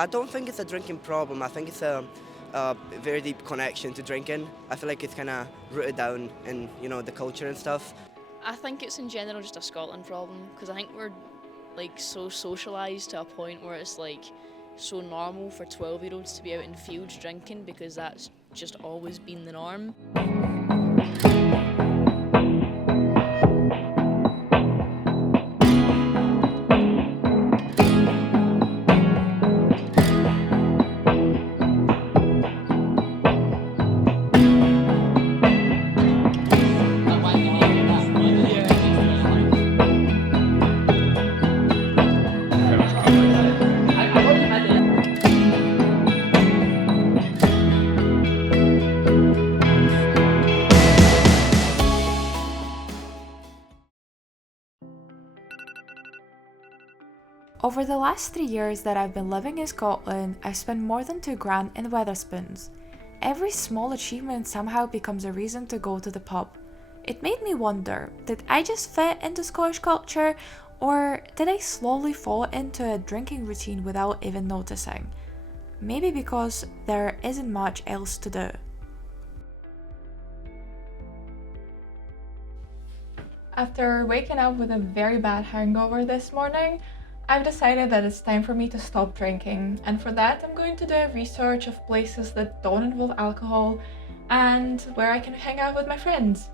I don't think it's a drinking problem. I think it's a very deep connection to drinking. I feel like it's kind of rooted down in, the culture and stuff. I think it's in general just a Scotland problem because I think we're like so socialised to a point where it's like so normal for 12-year-olds to be out in fields drinking because that's just always been the norm. Over the last 3 years that I've been living in Scotland, I've spent more than £2,000 in Wetherspoons. Every small achievement somehow becomes a reason to go to the pub. It made me wonder, did I just fit into Scottish culture, or did I slowly fall into a drinking routine without even noticing? Maybe because there isn't much else to do. After waking up with a very bad hangover this morning, I've decided that it's time for me to stop drinking, and for that I'm going to do a research of places that don't involve alcohol and where I can hang out with my friends.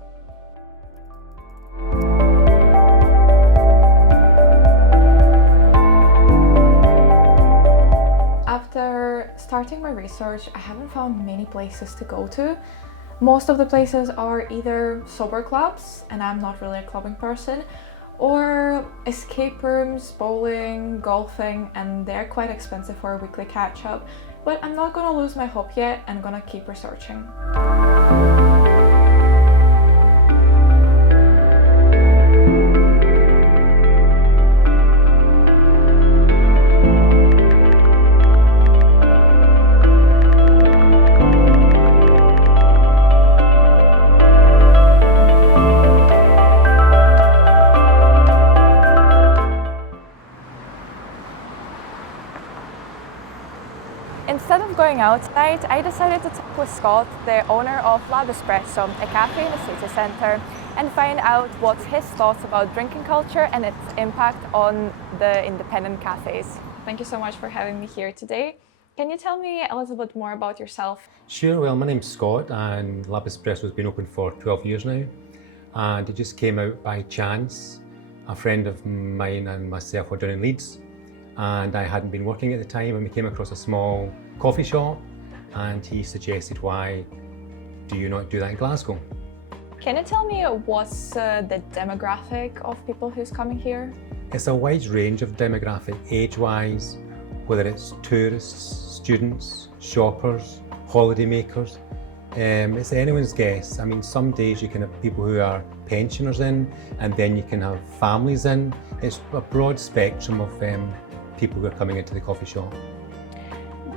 After starting my research, I haven't found many places to go to. Most of the places are either sober clubs, and I'm not really a clubbing person, or escape rooms, bowling, golfing, and they're quite expensive for a weekly catch-up. But I'm not gonna lose my hope yet, I'm gonna keep researching. Instead of going out tonight, I decided to talk with Scott, the owner of Lab Espresso, a cafe in the city centre, and find out what's his thoughts about drinking culture and its impact on the independent cafes. Thank you so much for having me here today. Can you tell me a little bit more about yourself? Sure, well, my name's Scott and Lab Espresso has been open for 12 years now, and it just came out by chance. A friend of mine and myself were down in Leeds, and I hadn't been working at the time, and we came across a small coffee shop, and he suggested, why do you not do that in Glasgow? Can you tell me what's the demographic of people who's coming here? It's a wide range of demographic, age-wise, whether it's tourists, students, shoppers, holiday makers. It's anyone's guess. I mean, some days you can have people who are pensioners in, and then you can have families in. It's a broad spectrum of people who are coming into the coffee shop.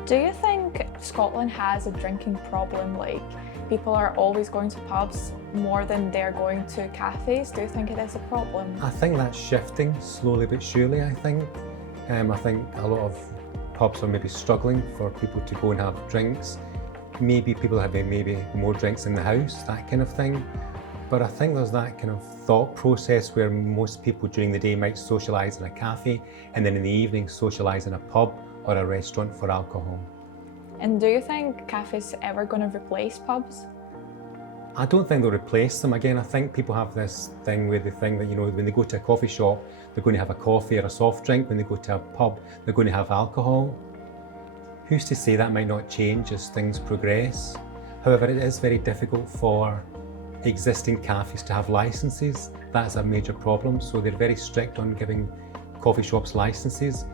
Do you think Scotland has a drinking problem? Like, people are always going to pubs more than they're going to cafes? Do you think it is a problem? I think that's shifting slowly but surely, I think. I think a lot of pubs are maybe struggling for people to go and have drinks. Maybe people have maybe more drinks in the house, that kind of thing. But I think there's that kind of thought process where most people during the day might socialise in a cafe and then in the evening socialise in a pub or a restaurant for alcohol. And do you think cafes ever going to replace pubs? I don't think they'll replace them. Again, I think people have this thing where they think that, when they go to a coffee shop, they're going to have a coffee or a soft drink. When they go to a pub, they're going to have alcohol. Who's to say that might not change as things progress? However, it is very difficult for existing cafes to have licenses. That's a major problem. So they're very strict on giving coffee shops licenses.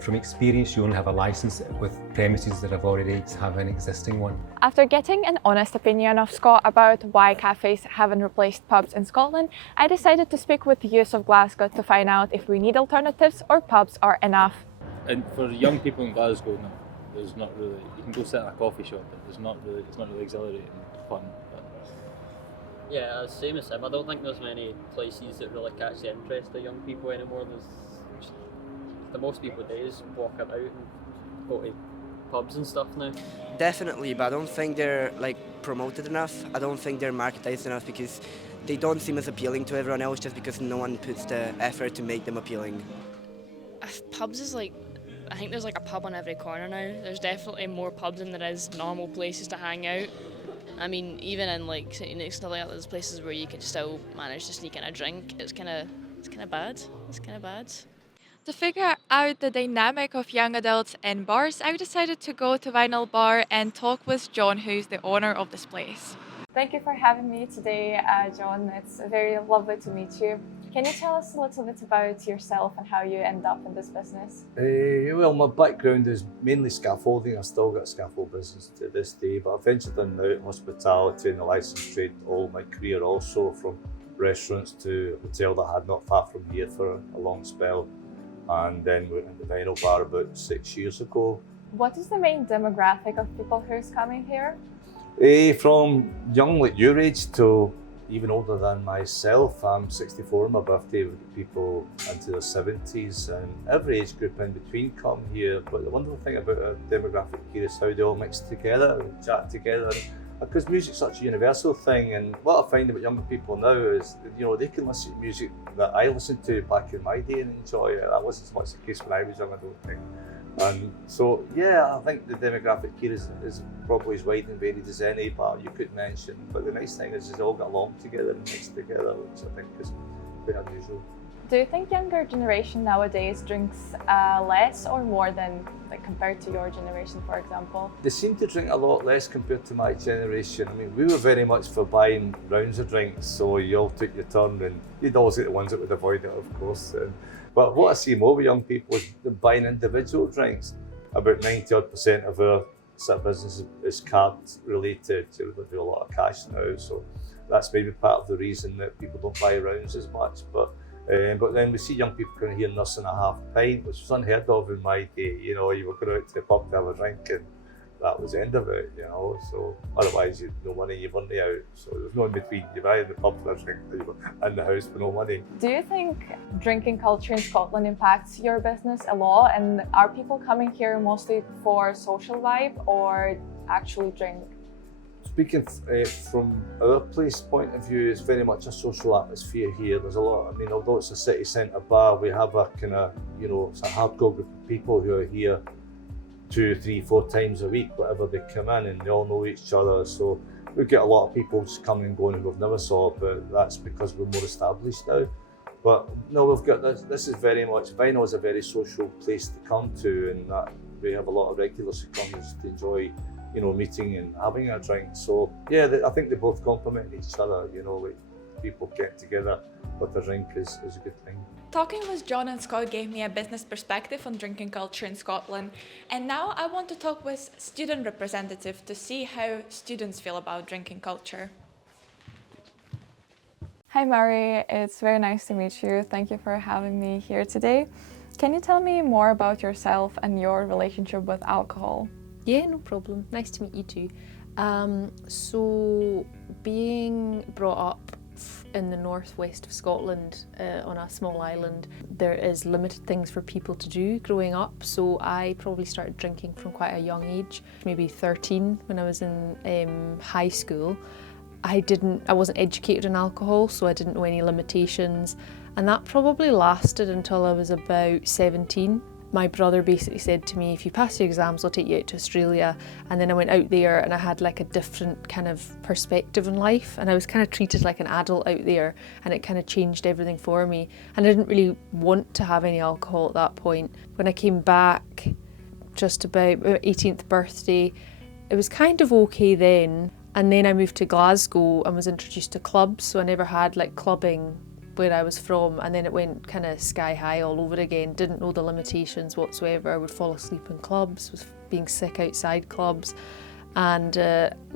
From experience, you only have a license with premises that already have an existing one. After getting an honest opinion of Scott about why cafes haven't replaced pubs in Scotland, I decided to speak with the youth of Glasgow to find out if we need alternatives or pubs are enough. And for young people in Glasgow, no, there's not really. You can go sit in a coffee shop, but it's not really exhilarating and fun. But yeah, same as him. I don't think there's many places that really catch the interest of young people anymore. The most people do is walk about and go to pubs and stuff now? Definitely, but I don't think they're like promoted enough. I don't think they're marketized enough because they don't seem as appealing to everyone else just because no one puts the effort to make them appealing. Pubs is like, I think there's like a pub on every corner now. There's definitely more pubs than there is normal places to hang out. I mean, even in like City Next and stuff like that, there's places where you can still manage to sneak in a drink. It's kind of bad. It's kind of bad. To figure out the dynamic of young adults in bars, I decided to go to Vinyl Bar and talk with John, who's the owner of this place. Thank you for having me today, John. It's very lovely to meet you. Can you tell us a little bit about yourself and how you end up in this business? Well, my background is mainly scaffolding. I've still got a scaffold business to this day, but I've ventured in now hospitality and the licensed trade all my career, also from restaurants to a hotel that I had not far from here for a long spell, and then went into Vinyl Bar about 6 years ago. What is the main demographic of people who's coming here? From young like your age to even older than myself. I'm 64 on my birthday. We've got people into their 70s and every age group in between come here. But the wonderful thing about a demographic here is how they all mix together and chat together. Because music's such a universal thing, and what I find about younger people now is, they can listen to music that I listened to back in my day and enjoy it. That wasn't so much the case when I was young, I don't think. And so, yeah, I think the demographic here is probably as wide and varied as any bar you could mention. But the nice thing is they all get along together and mix together, which I think is quite unusual. Do you think younger generation nowadays drinks less or more than compared to your generation, for example? They seem to drink a lot less compared to my generation. I mean, we were very much for buying rounds of drinks, so you all took your turn, and you'd always get the ones that would avoid it, of course. But what I see more with young people is buying individual drinks. About 90% of our sort of business is card related. So we do a lot of cash now, so that's maybe part of the reason that people don't buy rounds as much. But then we see young people coming here nursing a half pint, which was unheard of in my day. You were going out to the pub to have a drink and that was the end of it, So otherwise you'd no money, you weren't out. So there's no in between. You're either in the pub for a drink or you're in the house for no money. Do you think drinking culture in Scotland impacts your business a lot? And are people coming here mostly for social vibe or actually drink? Speaking from our place point of view, it's very much a social atmosphere here. There's a lot, although it's a city centre bar, we have a kind of, it's a hardcore group of people who are here 2, 3, 4 times a week, whatever they come in, and they all know each other. So we get a lot of people just coming and going who we've never saw, but that's because we're more established now. But no, we've got this. This is very much, Vinyl is a very social place to come to, and that we have a lot of regulars who come just to enjoy, meeting and having a drink. So yeah, I think they both complement each other. People get together with a drink is a good thing. Talking with John and Scott gave me a business perspective on drinking culture in Scotland, and now I want to talk with student representative to see how students feel about drinking culture. Hi Mary, it's very nice to meet you. Thank you for having me here today. Can you tell me more about yourself and your relationship with alcohol? Yeah, no problem. Nice to meet you too. So being brought up in the northwest of Scotland on a small island, there is limited things for people to do growing up. So I probably started drinking from quite a young age, maybe 13 when I was in high school. I wasn't educated on alcohol, so I didn't know any limitations. And that probably lasted until I was about 17. My brother basically said to me, if you pass your exams, I'll take you out to Australia. And then I went out there and I had like a different kind of perspective in life. And I was kind of treated like an adult out there, and it kind of changed everything for me. And I didn't really want to have any alcohol at that point. When I came back, just about my 18th birthday, it was kind of okay then. And then I moved to Glasgow and was introduced to clubs. So I never had like clubbing where I was from, and then it went kind of sky high all over again. Didn't know the limitations whatsoever. I would fall asleep in clubs, was being sick outside clubs, and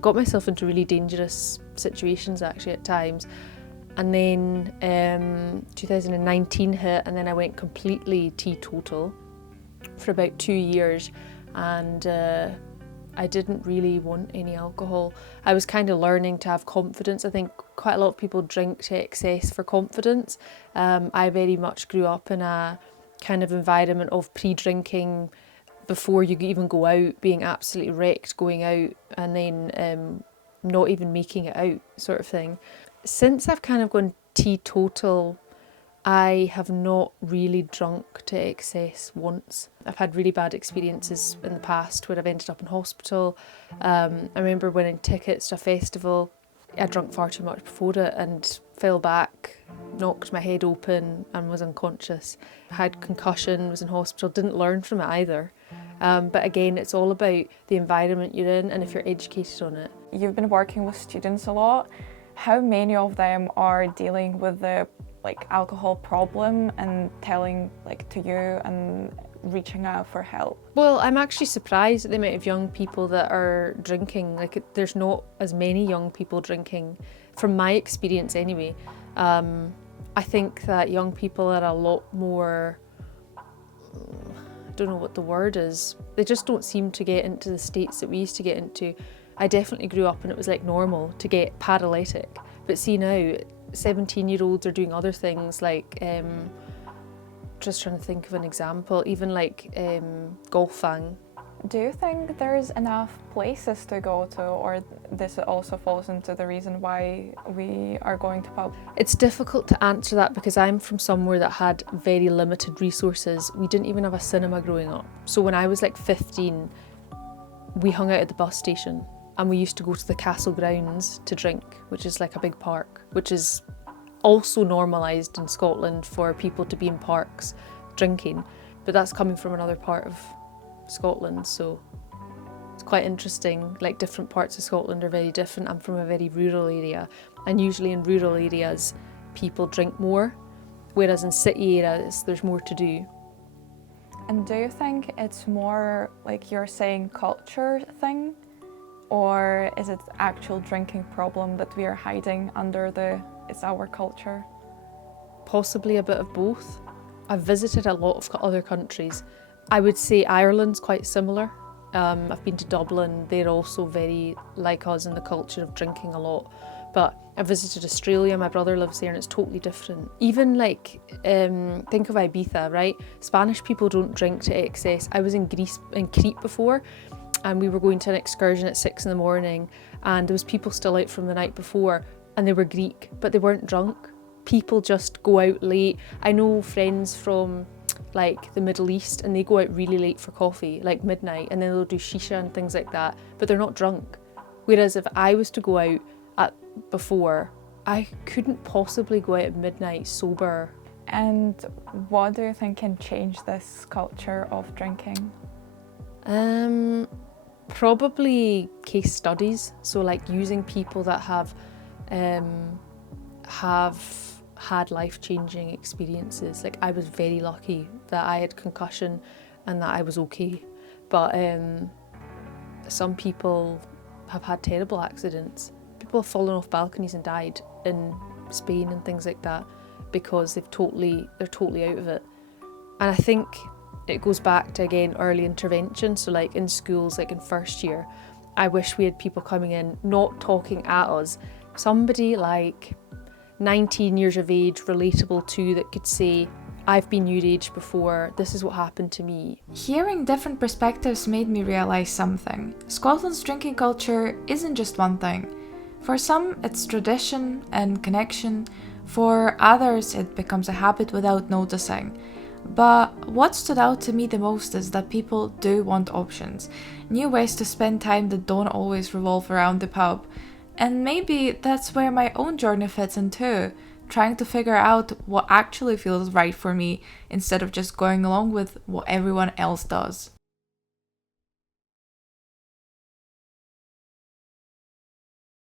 got myself into really dangerous situations actually at times. And then 2019 hit, and then I went completely teetotal for about 2 years, and I didn't really want any alcohol. I was kind of learning to have confidence. I think quite a lot of people drink to excess for confidence. I very much grew up in a kind of environment of pre-drinking before you even go out, being absolutely wrecked going out, and then not even making it out, sort of thing. Since I've kind of gone teetotal, I have not really drunk to excess once. I've had really bad experiences in the past where I've ended up in hospital. I remember winning tickets to a festival. I drank far too much before it and fell back, knocked my head open and was unconscious. Had concussion, was in hospital, didn't learn from it either. But again, it's all about the environment you're in and if you're educated on it. You've been working with students a lot. How many of them are dealing with the alcohol problem and telling to you and reaching out for help? Well, I'm actually surprised at the amount of young people that are drinking. There's not as many young people drinking, from my experience anyway. I think that young people are a lot more, I don't know what the word is, they just don't seem to get into the states that we used to get into. I definitely grew up and it was normal to get paralytic, but see now 17-year-olds are doing other things just trying to think of an example, even golfing. Do you think there's enough places to go to, or this also falls into the reason why we are going to pub? It's difficult to answer that because I'm from somewhere that had very limited resources. We didn't even have a cinema growing up. So when I was 15, we hung out at the bus station and we used to go to the castle grounds to drink, which is a big park, which is also normalised in Scotland for people to be in parks drinking, but that's coming from another part of Scotland, so it's quite interesting. Different parts of Scotland are very different. I'm from a very rural area, and usually in rural areas people drink more, whereas in city areas there's more to do. And do you think it's more you're saying culture thing, or is it actual drinking problem that we are hiding under it's our culture? Possibly a bit of both. I've visited a lot of other countries. I would say Ireland's quite similar. I've been to Dublin, they're also very like us in the culture of drinking a lot. But I visited Australia, my brother lives there, and it's totally different. Even think of Ibiza, right? Spanish people don't drink to excess. I was in Crete before, and we were going to an excursion at 6 in the morning, and there was people still out from the night before, and they were Greek, but they weren't drunk. People just go out late. I know friends from the Middle East, and they go out really late for coffee, midnight, and then they'll do shisha and things like that, but they're not drunk. Whereas if I was to go out before, I couldn't possibly go out at midnight sober. And what do you think can change this culture of drinking? Probably case studies, so using people that have had life-changing experiences. I was very lucky that I had concussion and that I was okay, but some people have had terrible accidents. People have fallen off balconies and died in Spain and things like that because they're totally out of it. And I think it goes back to, again, early intervention. So in schools, in first year, I wish we had people coming in not talking at us, somebody 19 years of age, relatable to, that could say, I've been your age before, this is what happened to me. Hearing different perspectives made me realize something. Scotland's drinking culture isn't just one thing. For some, it's tradition and connection. For others, it becomes a habit without noticing. But what stood out to me the most is that people do want options, new ways to spend time that don't always revolve around the pub. And maybe that's where my own journey fits in too, trying to figure out what actually feels right for me instead of just going along with what everyone else does.